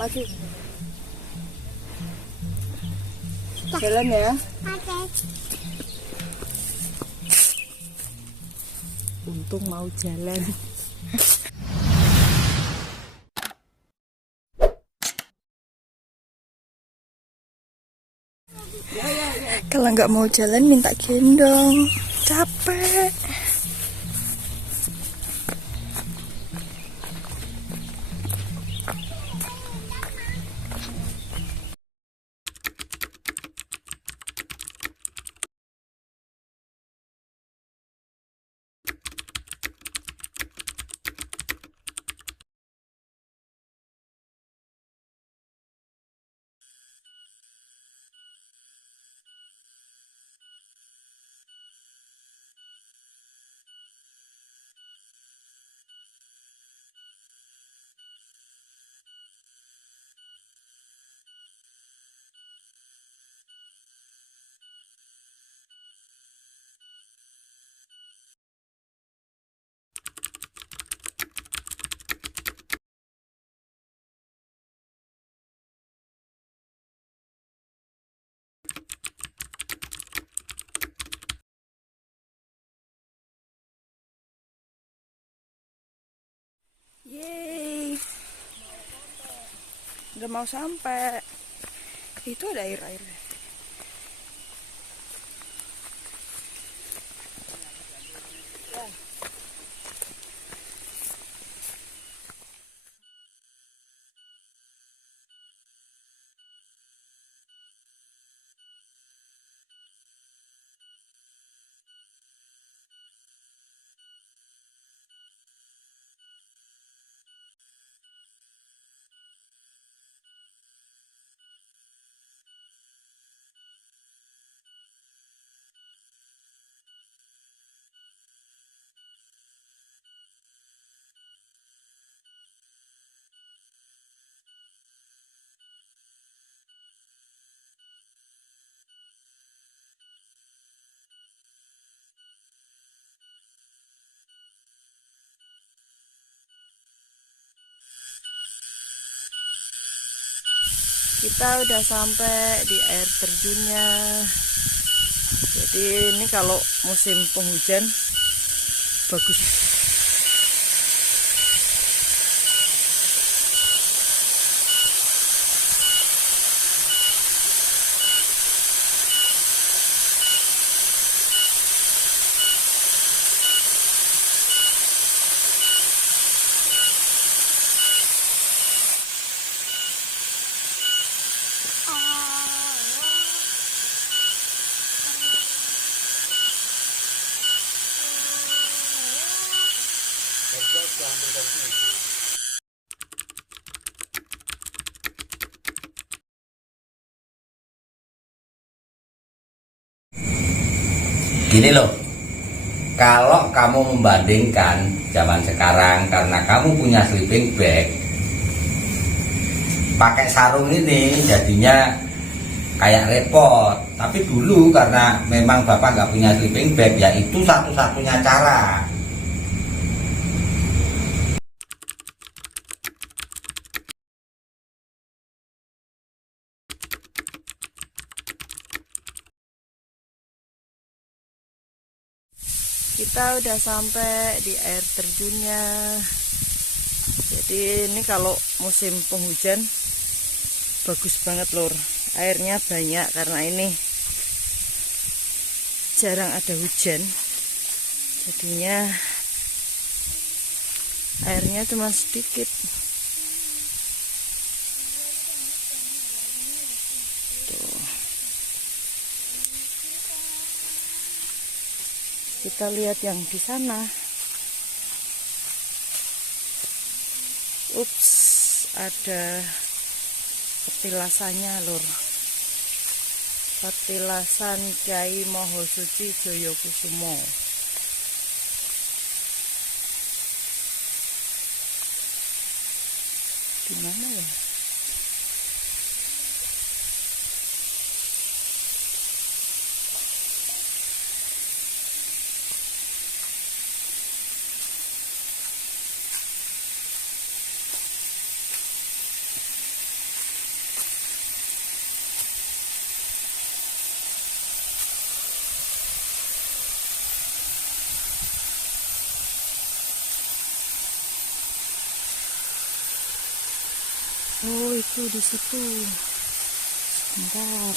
Maju. Jalan ya. Untung mau jalan. Kalau nggak mau jalan minta gendong, capek. Yeay, udah mau sampai. Itu ada air-air. Kita udah sampai di air terjunnya. Jadi ini kalau musim penghujan bagus. Gini loh, kalau kamu membandingkan zaman sekarang karena kamu punya sleeping bag, pakai sarung ini jadinya kayak repot. Tapi dulu karena memang bapak nggak punya sleeping bag, ya itu satu-satunya cara. Kita udah sampai di air terjunnya. Jadi ini kalau musim penghujan bagus banget lur. Airnya banyak karena ini jarang ada hujan. Jadinya airnya cuma sedikit. Kita lihat yang di sana. Ups, ada petilasannya lur. Petilasan Kyai Mahosuci Joyokusumo. Di mana ya? Oh, itu di situ. Bentar.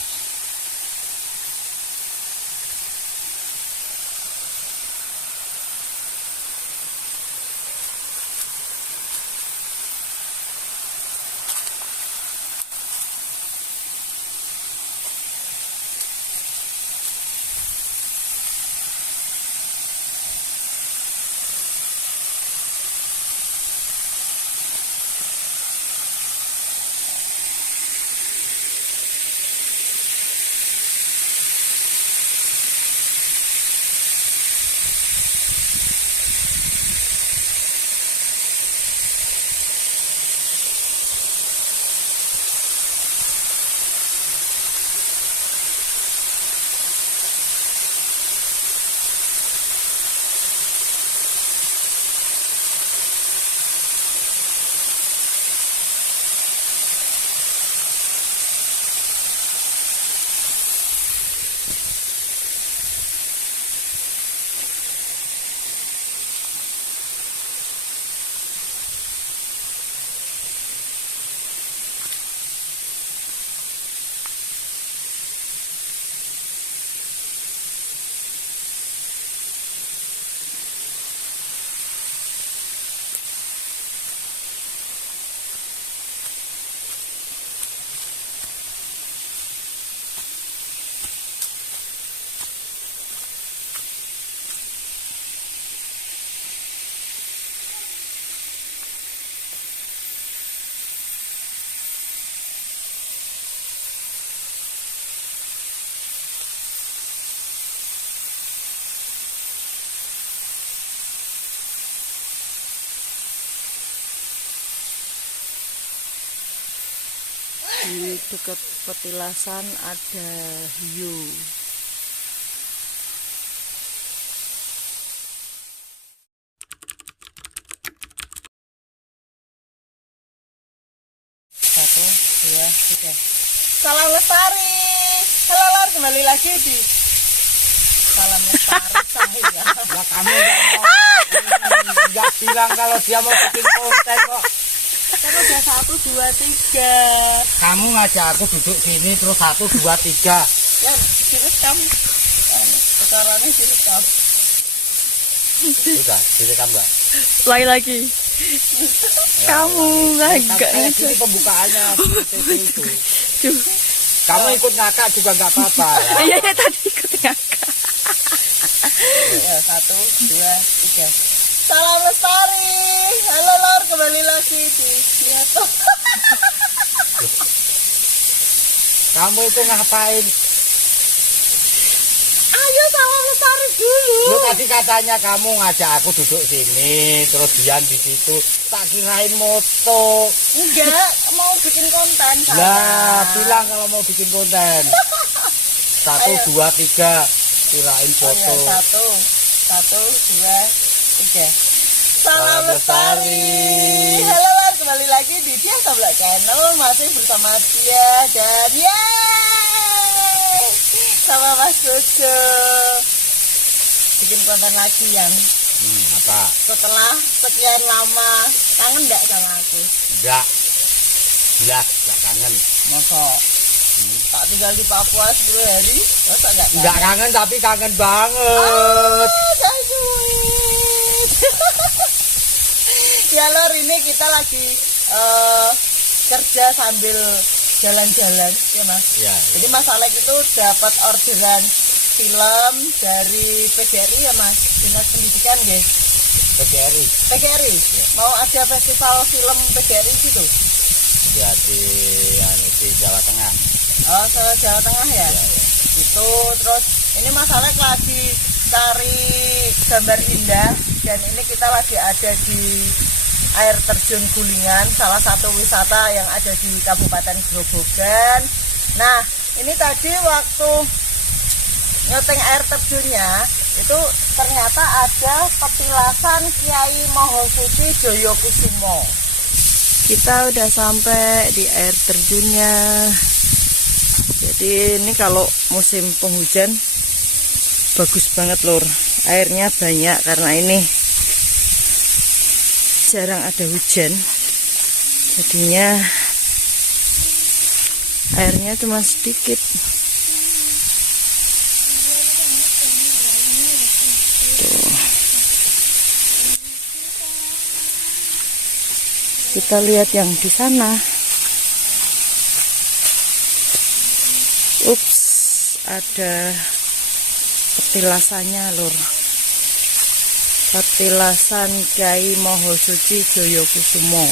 Di dekat petilasan ada hiu. Satu, dua, tiga. Salam lestari. Halo Lor, kembali lagi di Salam Lestari saya. Ya kamu nggak bilang kalau dia mau bikin konten kok. Kan udah 1, 2, 3. Kamu ngajak aku duduk sini terus 1, 2, 3. Ya, direkam. Sekarangnya direkam. Sudah, direkam Mbak. Lagi. Kamu nggak Ini pembukaannya itu. Duh. Kamu ikut ngakak juga nggak apa-apa. Iya ya, tadi ikut ngakak. Ya, 1, 2, 3. Salam lestari. Halo Lor, kembali lagi di Liato. Kamu itu ngapain? Ayo salam lestari dulu. Lu tadi katanya kamu ngajak aku duduk sini, terus Dian di situ. Tak kirain moto. Enggak, mau bikin konten. Lah, bilang kalau mau bikin konten. 1, 2, 3. Kirain foto. Oh ya, 1, 2, 3. Salam lestari. Halo Lor, kembali lagi di Dia Tablet Channel. Masih bersama dia dan yeay sama Mas Jojo. Bikin konten lagi yang Apa? setelah sekian lama. Kangen enggak sama aku? Enggak. Jelas, enggak kangen. Masa tak tinggal di Papua 10 hari, masa enggak kangen? Enggak kangen tapi kangen banget. Ya Lor, ini kita lagi kerja sambil jalan-jalan ya Mas. Ya. Jadi Mas Alek itu dapat orderan film dari PGRI ya Mas, Dinas Pendidikan guys. PGRI. PGRI. Ya. Mau ada festival film PGRI gitu. Ya di Jawa Tengah. Oh, ke Jawa Tengah ya? Ya. Itu terus ini Mas Alek lagi cari gambar indah dan ini kita lagi ada di air terjun Gulingan, salah satu wisata yang ada di Kabupaten Grobogan. Nah, ini tadi waktu nyoteng air terjunnya itu ternyata ada petilasan Kiai Mahosuci Joyokusumo. Kita udah sampai di air terjunnya. Jadi ini kalau musim penghujan bagus banget Lur. Airnya banyak karena ini jarang ada hujan. Jadinya Airnya cuma sedikit. Tuh. Kita lihat yang di sana. Ups, ada petilasannya lur. Petilasan Kyai Mahosuci Joyokusumo.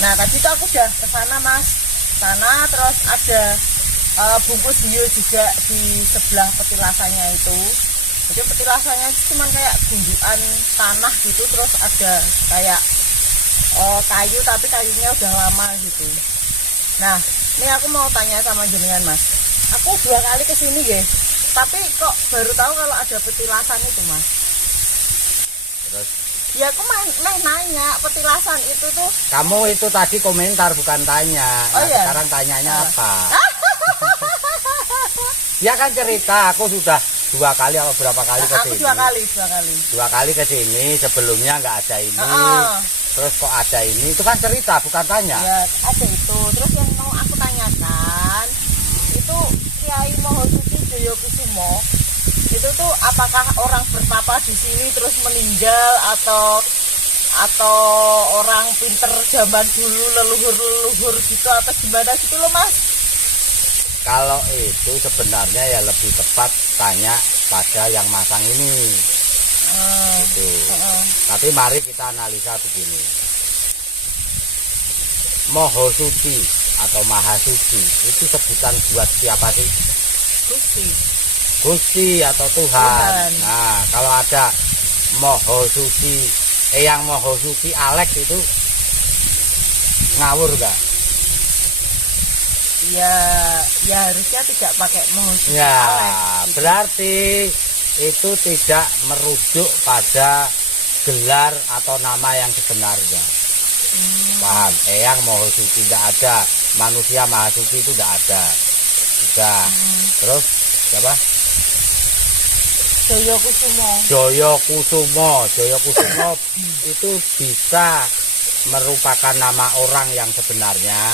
Nah tadi tuh aku udah ke sana mas, sana terus ada bungkus hiu juga di sebelah petilasannya itu. Jadi petilasannya itu cuma kayak gundukan tanah gitu, terus ada kayak kayu tapi kayunya udah lama gitu. Nah ini aku mau tanya sama jenengan mas, aku 2 kali kesini ya, tapi kok baru tahu kalau ada petilasan itu mas. Terus Ya aku nanya petilasan itu tuh. Kamu itu tadi komentar bukan tanya. Oh, iya? Sekarang tanyanya apa? Ya kan cerita, aku sudah 2 kali atau berapa kali ke Aku sini. 2 kali. 2 kali ke sini, sebelumnya nggak ada ini. Ah. Terus kok ada ini? Itu kan cerita, bukan tanya. Ya ada itu. Terus yang mau aku tanyakan itu Kyai Mahosuci Joyokusumo itu tuh apakah orang bertapa di sini terus meninggal atau orang pinter zaman dulu leluhur gitu atau gimana gitu loh mas? Kalau itu sebenarnya ya lebih tepat tanya pada yang masang ini. Gitu. Tapi mari kita analisa begini. Mahosuci atau Mahasuci itu sebutan buat siapa sih? Gusti atau Tuhan. Nah, kalau ada Mahosuci, yang Mahosuci Alex itu ngawur gak? Ya harusnya tidak pakai Mahosuci Ya, Alex. berarti itu tidak merujuk pada gelar atau nama yang sebenarnya. Paham? Eyang Mahosuci tidak ada, manusia Mahasuci itu tidak ada. Sudah. Terus siapa? Joyokusumo itu bisa merupakan nama orang yang sebenarnya.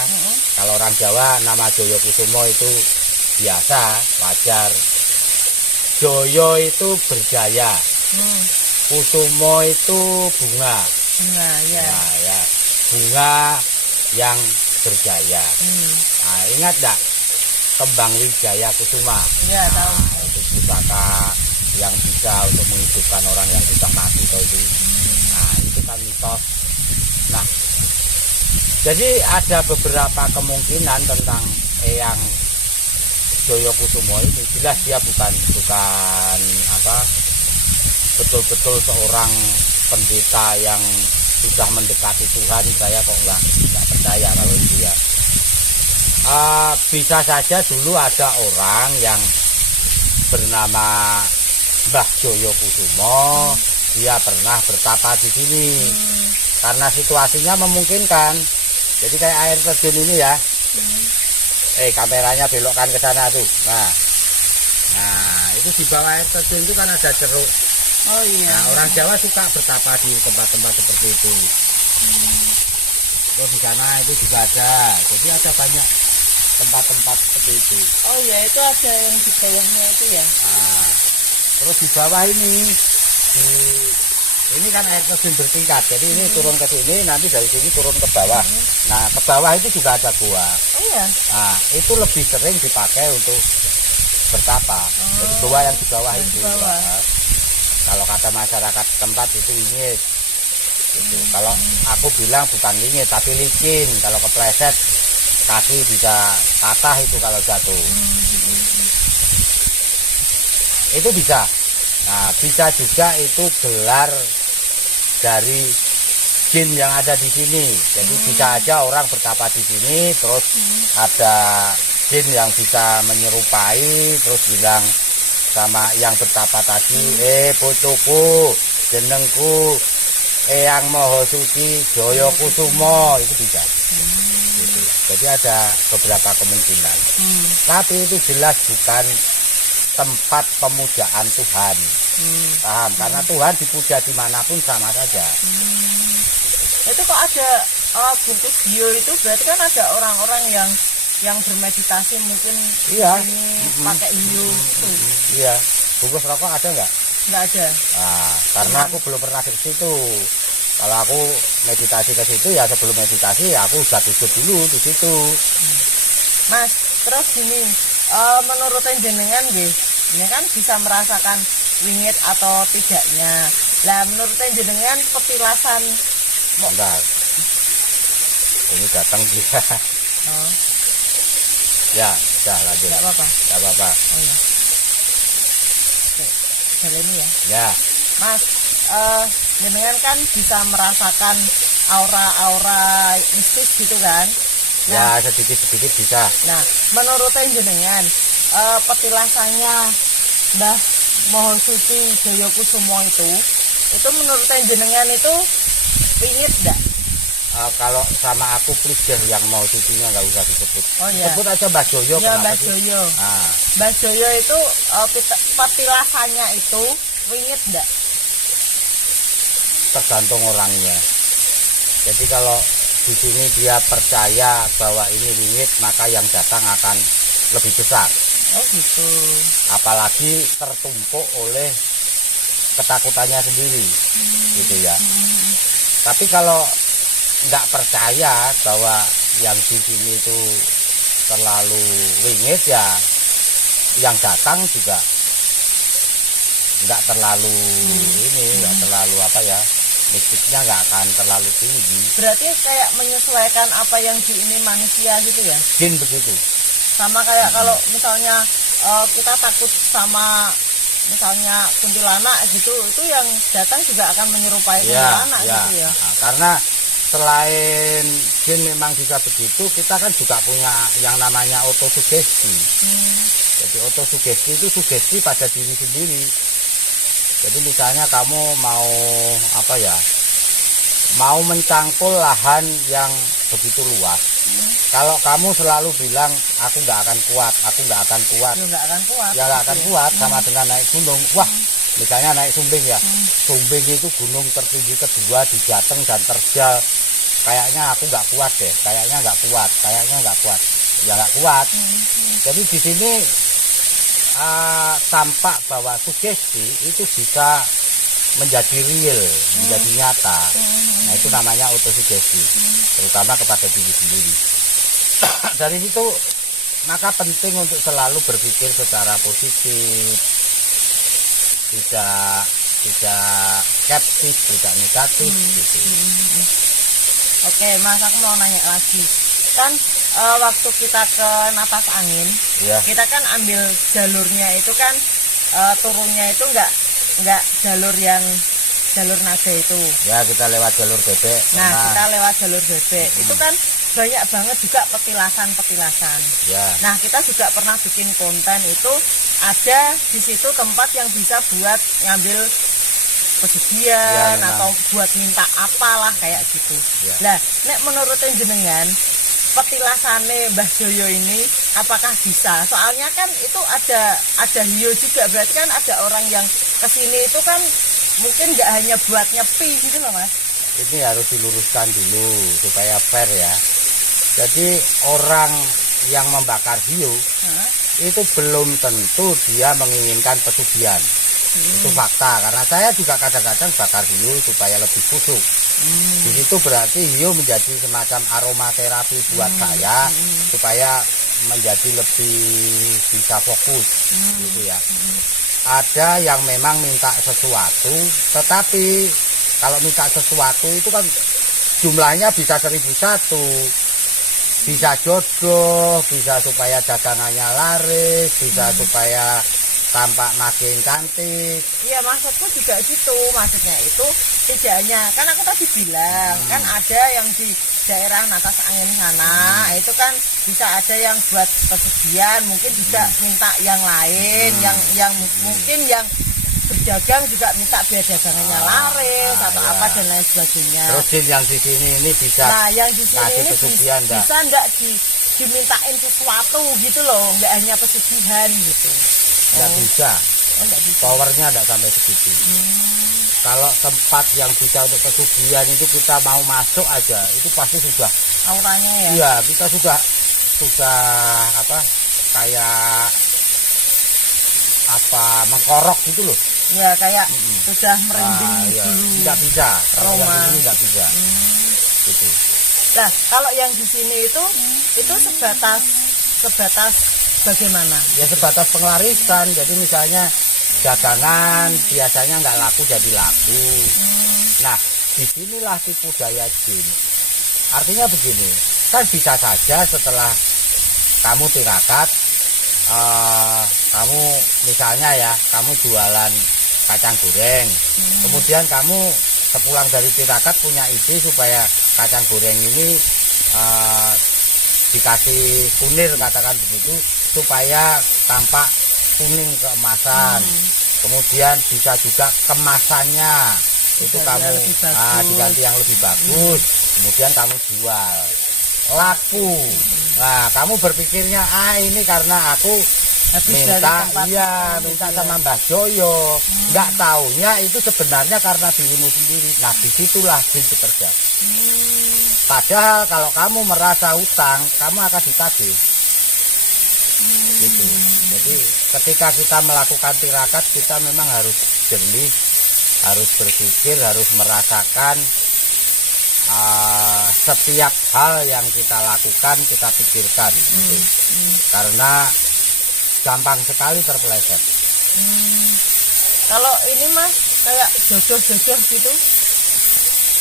Kalau orang Jawa nama Joyokusumo itu biasa, wajar. Joyo itu berjaya, kusumo itu bunga. Nah, ya. Nah, ya, bunga yang berjaya. Nah, ingat enggak kembang wijaya kusuma? Ya, tahu. Nah, itu pusaka yang bisa untuk menghidupkan orang yang sudah mati itu. Nah, itu kan mitos. Nah, jadi ada beberapa kemungkinan tentang Eyang Joyokusumo ini. Jelas dia bukan apa betul-betul seorang pendeta yang sudah mendekati Tuhan. Saya kok nggak percaya kalau itu ya. Bisa saja dulu ada orang yang bernama Mbah Joyokusumo, dia pernah bertapa di sini karena situasinya memungkinkan. Jadi kayak air terjun ini ya. Kameranya belokkan ke sana tuh. Nah, itu di bawah air terjun itu kan ada ceruk. Oh iya. Nah, orang Jawa suka bertapa di tempat-tempat seperti itu. Terus di sana itu juga ada. Jadi ada banyak tempat-tempat seperti itu. Oh iya, itu ada yang di bawahnya itu ya. Nah, terus di bawah ini kan air terjun bertingkat. Jadi ini turun ke sini, nanti dari sini turun ke bawah. Nah, ke bawah itu juga ada gua. Oh iya. Nah, itu lebih sering dipakai untuk bertapa. Jadi gua yang di bawah yang itu. di bawah. Nah, kalau kata masyarakat tempat itu ingin Gitu. Kalau aku bilang bukan wingit tapi licin, kalau kepleset kaki bisa patah itu kalau jatuh. Itu bisa. Nah, bisa juga itu gelar dari jin yang ada di sini. Jadi bisa aja orang bertapa di sini, terus ada jin yang bisa menyerupai, terus bilang sama yang bertapa tadi, bojoku, jenengku Eyang Maha Suci Jaya Kusumo, itu bisa. Gitu. Jadi ada beberapa kemungkinan. Tapi itu jelas bukan tempat pemujaan Tuhan. Paham? Karena Tuhan dipuja dimanapun sama saja. Itu kok ada bungkus bio itu berarti kan ada orang-orang yang bermeditasi mungkin Iya. ini pakai bio gitu. Iya. Bungkus rokok ada nggak? Nggak ada. Nah, karena aku belum pernah ke situ. Kalau aku meditasi ke situ ya sebelum meditasi ya aku sudah tutup dulu di situ. Mas, terus gini, menurut jenengan nggih, ini kan bisa merasakan wingit atau tidaknya. Lah menurut jenengan petilasan Bentar. Ini datang dia. oh, Ya, sudah lanjut. nggak apa-apa. Nggak apa-apa. Oh ya. Oke, ini ya. Ya, Mas, jenengan kan bisa merasakan aura-aura mistis gitu kan? ya sedikit-sedikit bisa. Nah, menurut jenengan, petilasannya Mbah Maha Suci Jaya Kusumo itu menurut jenengan itu wingit enggak? Kalau sama aku please deh yang mau sucinya nggak usah disebut. Oh iya. Sebut aja Mbah Joyo. Ya kenapa Mbah sih? Joyo. Nah, Mbah Joyo itu petilasannya itu wingit enggak? tergantung orangnya. Jadi kalau di sini dia percaya bahwa ini wingit, maka yang datang akan lebih besar. Oh gitu. Apalagi tertumpuk oleh ketakutannya sendiri, gitu ya. Tapi kalau nggak percaya bahwa yang di sini itu terlalu wingit, ya yang datang juga nggak terlalu nggak terlalu apa ya, mistiknya nggak akan terlalu tinggi. Berarti kayak menyesuaikan apa yang di ini manusia gitu ya? Jin begitu. Sama kayak kalau misalnya kita takut sama misalnya kuntilanak gitu, itu yang datang juga akan menyerupai kuntilanak gitu ya. Nah, karena selain jin memang bisa begitu, kita kan juga punya yang namanya otosugesti. Jadi otosugesti itu sugesti pada diri sendiri. Jadi misalnya kamu mau apa ya, mau mencangkul lahan yang begitu luas. Kalau kamu selalu bilang aku nggak akan kuat, aku nggak akan kuat, Ya nggak akan kuat. ya nggak akan kuat. Sama dengan naik gunung. Wah, misalnya naik Sumbing ya. Sumbing itu gunung tertinggi kedua di Jateng dan terjal. Kayaknya aku nggak kuat deh. Kayaknya nggak kuat. Kayaknya nggak kuat. Ya nggak kuat. Jadi di sini tampak bahwa sugesti itu bisa menjadi real, menjadi nyata. Nah itu namanya otosugesti, terutama kepada diri sendiri. Dari situ maka penting untuk selalu berpikir secara positif, tidak skeptis, tidak negatif gitu. Oke, Mas, aku mau nanya lagi. Kan waktu kita ke Napas Angin, Ya. kita kan ambil jalurnya itu kan turunnya itu nggak jalur nada itu. Ya kita lewat jalur bebek. Nah, pernah. kita lewat jalur bebek. Itu kan banyak banget juga petilasan-petilasan. Ya. Nah, kita juga pernah bikin konten itu ada di situ tempat yang bisa buat ngambil pesugihan Ya, atau buat minta apalah kayak gitu. Ya. Nah, nek menurut jenengan petilasane Mbah Joyo ini apakah bisa? Soalnya kan itu ada hiu juga, berarti kan ada orang yang kesini itu kan mungkin nggak hanya buat nyepi gitu loh, Mas. Ini harus diluruskan dulu supaya fair ya. Jadi orang yang membakar hiu itu belum tentu dia menginginkan pesugihan. Itu fakta, karena saya juga kadang-kadang bakar hiu supaya lebih kusuk. Di situ berarti hiu menjadi semacam aromaterapi buat saya supaya menjadi lebih bisa fokus gitu ya. Ada yang memang minta sesuatu, tetapi kalau minta sesuatu itu kan jumlahnya bisa 1001, bisa jodoh, bisa supaya dagangannya laris, bisa supaya tampak makin cantik. Iya, maksudku juga gitu. Maksudnya itu tidak hanya, kan aku tadi bilang kan ada yang di daerah atas angin sana, itu kan bisa ada yang buat pesugihan, mungkin juga minta yang lain, yang mungkin yang berdagang juga minta biar dagangannya laris atau iya. apa dan lain sebagainya. Terus Jin, yang di sini ini bisa Nah, yang di sini ngasih ini pesugihan enggak? bisa enggak dimintain sesuatu gitu loh, enggak hanya pesugihan gitu. Enggak bisa. Oh, enggak bisa. Powernya enggak sampai segitu. Kalau tempat yang bisa untuk pesugihan itu kita mau masuk aja, itu pasti sudah Auranya ya. iya, kita sudah apa kayak apa mengkorok gitu loh. Ya kayak sudah merinding Iya. dulu. Enggak bisa. Kalau yang Aroma. di sini enggak bisa. Gitu. Nah, kalau yang di sini itu sebatas bagaimana? Ya sebatas penglarisan. Jadi misalnya dagangan biasanya nggak laku jadi laku. Nah, disinilah tipu daya jin. Artinya begini, kan bisa saja setelah kamu tirakat, kamu misalnya ya, kamu jualan kacang goreng, kemudian kamu sepulang dari tirakat punya ide supaya kacang goreng ini dikasih kunir, katakan begitu, supaya tampak kuning keemasan. Kemudian bisa juga kemasannya itu kamu diganti yang lebih bagus, kemudian kamu jual, laku. Nah, kamu berpikirnya ini karena aku minta sama Mbah Joyo, nggak taunya itu sebenarnya karena dirimu sendiri. Nah, disitulah jin bekerja. Padahal kalau kamu merasa hutang, kamu akan ditagih. Gitu. Jadi ketika kita melakukan tirakat, kita memang harus jernih, harus berpikir, harus merasakan setiap hal yang kita lakukan, kita pikirkan. Gitu. Karena gampang sekali terpeleset. Kalau ini Mas kayak jodoh-jodoh gitu,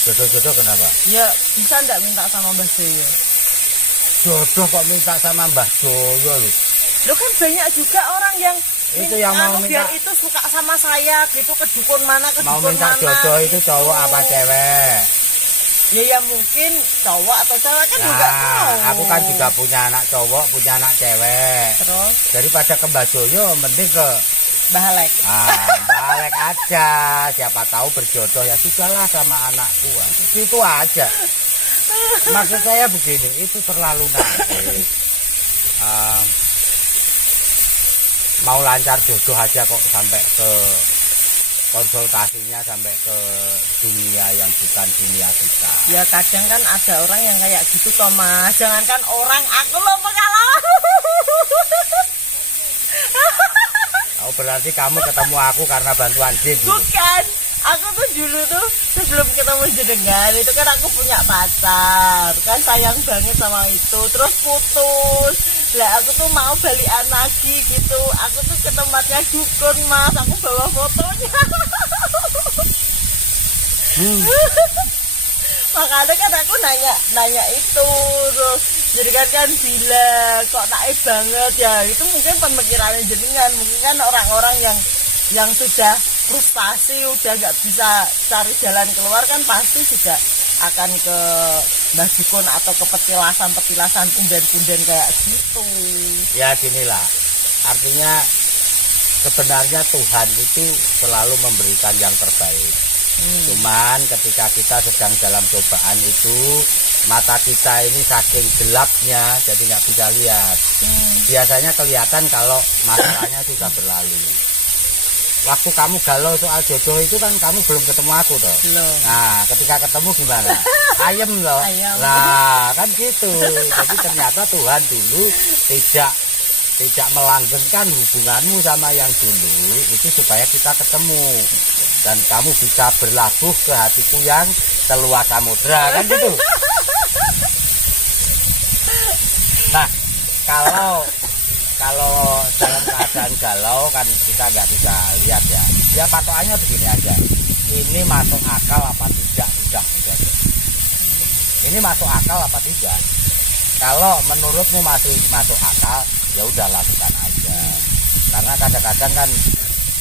Jodoh-jodoh kenapa? ya bisa ndak minta sama Mbah Joyo? Jodoh kok minta sama Mbah Joyo loh. Lo kan banyak juga orang yang Itu yang mau biar minta, itu suka sama saya gitu, ke dukun mana ke mau dukun minta mana. jodoh itu gitu. cowok apa cewek? Ya mungkin cowok atau cewek kan juga tahu. Nah, aku kan juga punya anak cowok, punya anak cewek. Terus Daripada ke Mbah Joyo, mending ke Bahalek. balik aja. Siapa tahu berjodoh, ya sudahlah sama anakku. Itu aja. Maksud saya begini, itu terlalu naif. Mau lancar jodoh aja kok sampai ke konsultasinya, sampai ke dunia yang bukan dunia kita. Ya kadang kan ada orang yang kayak gitu toh Mas. Jangankan orang, aku loh pengalaman. Oh, berarti kamu ketemu aku karena bantuan jin. Bukan, aku tuh dulu tuh sebelum ketemu jenengan itu kan aku punya pacar, kan sayang banget sama itu, terus putus. Lah aku tuh mau balikan lagi gitu, aku tuh ke tempatnya dukun Mas, aku bawa fotonya. Makanya kan aku nanya itu, terus jadi kan bilang kok naif banget ya, itu mungkin pemikirannya jenengan, mungkin kan orang-orang yang sudah frustasi, udah nggak bisa cari jalan keluar kan pasti juga akan ke Mbah Dukun atau ke petilasan punden-punden kayak gitu. Ya ginilah, artinya sebenarnya Tuhan itu selalu memberikan yang terbaik. Cuman ketika kita sedang dalam cobaan itu, mata kita ini saking gelapnya jadi nggak bisa lihat. Biasanya kelihatan kalau masalahnya sudah berlalu. Waktu kamu galau soal jodoh itu kan kamu belum ketemu aku toh. Belum. Nah, ketika ketemu gimana? Ayem loh. Ayem. Nah, kan gitu. Jadi ternyata Tuhan dulu tidak melanggengkan hubunganmu sama yang dulu itu supaya kita ketemu dan kamu bisa berlabuh ke hatiku yang seluas samudra, kan gitu. Nah, kalau dalam keadaan galau kan kita nggak bisa lihat ya. Ya patokannya begini aja. ini masuk akal apa tidak, sudah. Ini masuk akal apa tidak? Kalau menurutmu masih masuk akal, ya udah lakukan aja. Karena kadang-kadang kan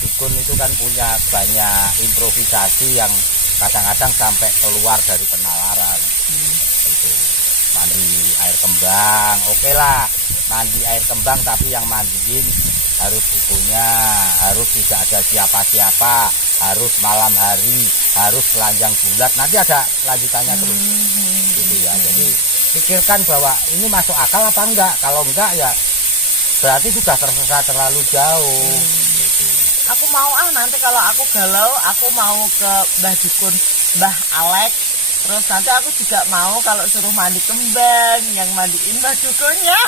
dukun itu kan punya banyak improvisasi yang kadang-kadang sampai keluar dari penalaran. Itu mandi air kembang, oke lah, mandi air kembang, tapi yang mandiin harus dukunnya, harus tidak ada siapa-siapa, harus malam hari, harus telanjang bulat. Nanti ada lanjutannya terus, gitu ya. Jadi pikirkan bahwa ini masuk akal apa enggak. Kalau enggak ya berarti sudah tersesat terlalu jauh. Gitu. Aku mau nanti kalau aku galau, aku mau ke Mbah Dukun, Mbah Alek. Terus nanti aku juga mau kalau suruh mandi kembang, yang mandiin Mbah Dukunnya.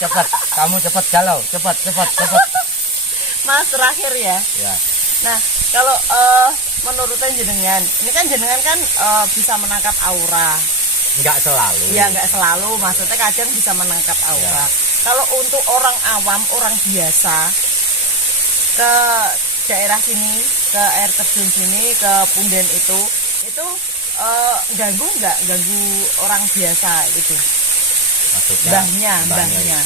Cepat, kamu cepat galau, cepat. Mas terakhir ya. Ya. Nah, kalau menurut jenengan, ini kan jenengan kan bisa menangkap aura. Enggak selalu. Ya, enggak selalu. Maksudnya kadang bisa menangkap aura. Ya. Kalau untuk orang awam, orang biasa ke daerah sini, ke air terjun sini, ke Punden itu ganggu nggak? Ganggu orang biasa itu? Maksudnya Mbahnya.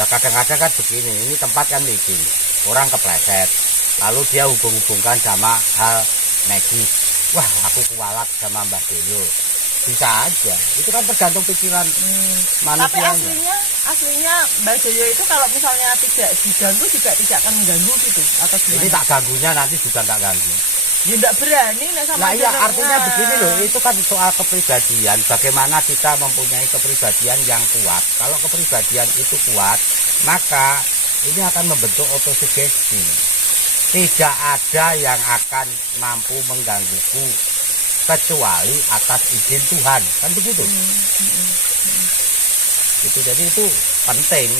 Lah kadang-kadang kan begini, ini tempat kan licin, orang kepleset, lalu dia hubung-hubungkan sama hal magis. Wah, aku kualat sama Mbah Deyo. Bisa aja, itu kan tergantung pikiran manusianya. Tapi aslinya Mbah Deyo itu kalau misalnya tidak diganggu juga tidak akan mengganggu gitu, atau gimana? Ini tak ganggunya nanti juga nggak ganggu. Ya enggak berani nih sama Nah iya, jenengan. artinya begini loh, itu kan soal kepribadian. Bagaimana kita mempunyai kepribadian yang kuat. Kalau kepribadian itu kuat, maka ini akan membentuk otosugesti. Tidak ada yang akan mampu menggangguku kecuali atas izin Tuhan, kan begitu. Itu jadi itu penting.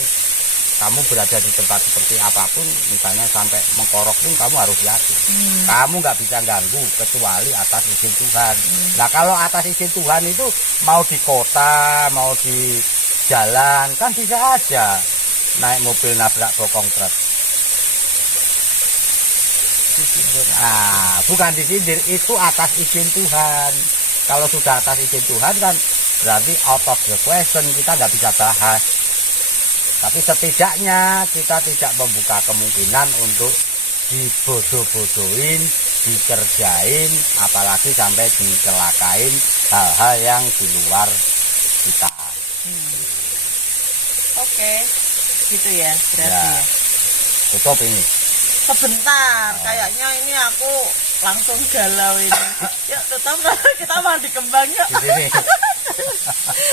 Kamu berada di tempat seperti apapun, misalnya sampai mengkorok pun kamu harus yakin. Kamu nggak bisa ganggu kecuali atas izin Tuhan. Nah kalau atas izin Tuhan itu mau di kota, mau di jalan, kan bisa aja naik mobil nabrak bokong truk. Nah, bukan disindir, itu atas izin Tuhan. Kalau sudah atas izin Tuhan kan berarti out of the question, kita nggak bisa bahas. Tapi setidaknya kita tidak membuka kemungkinan untuk dibodoh-bodohin, dikerjain, apalagi sampai dicelakain hal-hal yang di luar kita. Oke, gitu ya berarti ya. Tutup ini. Sebentar, kayaknya ini aku langsung galau ini. Yuk tutup, kita mandi kembang yuk. Di sini.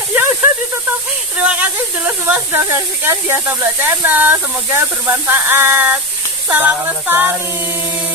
Ya udah ditutup. Terima kasih dulu semua sudah menyaksikan di Atabla Channel. Semoga bermanfaat. Salam lestari.